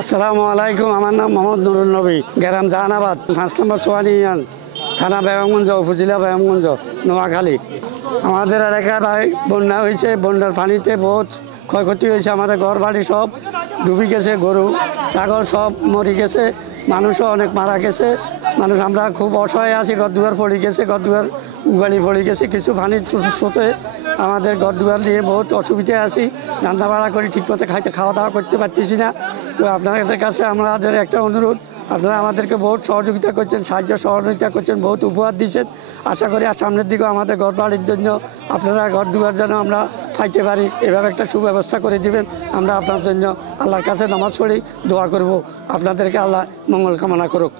আসসালামু আলাইকুম। আমার নাম মোহাম্মদ নুরুল নবী, গ্রাম জাহানাবাদ, 5 নম্বর সোয়ানি ইউনিয়ন, থানা ব্যায়ামগঞ্জ, উপজেলা ব্যায়ামগঞ্জ, নোয়াখালী। আমাদের এলাকায় বন্যা হয়েছে। বন্যার পানিতে বহুত ক্ষয়ক্ষতি হয়েছে। আমাদের ঘর বাড়ি সব ডুবে গেছে, গরু ছাগল সব মরে গেছে, মানুষও অনেক মারা গেছে। আমরা খুব অসহায় আছি। ঘর দুয়ার পড়ে গেছে, ঘর দুয়ার উগালি পড়ে গেছে। কিছু পানির স্রোতে আমাদের ঘর দুয়ার নিয়ে বহুত অসুবিধায় আছি। রান্না বাড়া করে ঠিকমতো খাওয়া দাওয়া করতে পারতেছি না। তো আপনাদের কাছে আমাদের একটা অনুরোধ, আপনারা আমাদেরকে বহুত সহযোগিতা করছেন, সাহায্য সহযোগিতা করছেন, বহুত উপহার দিচ্ছেন। আশা করি আর সামনের দিকেও আমাদের ঘর বাড়ির জন্য আপনারা ঘর দুয়ার যেন আমরা পাইতে পারি, এভাবে একটা সুব্যবস্থা করে দিবেন। আমরা আপনার জন্য আল্লাহর কাছে নামাজ পড়ি, দোয়া করব, আপনাদেরকে আল্লাহ মঙ্গল কামনা করুক।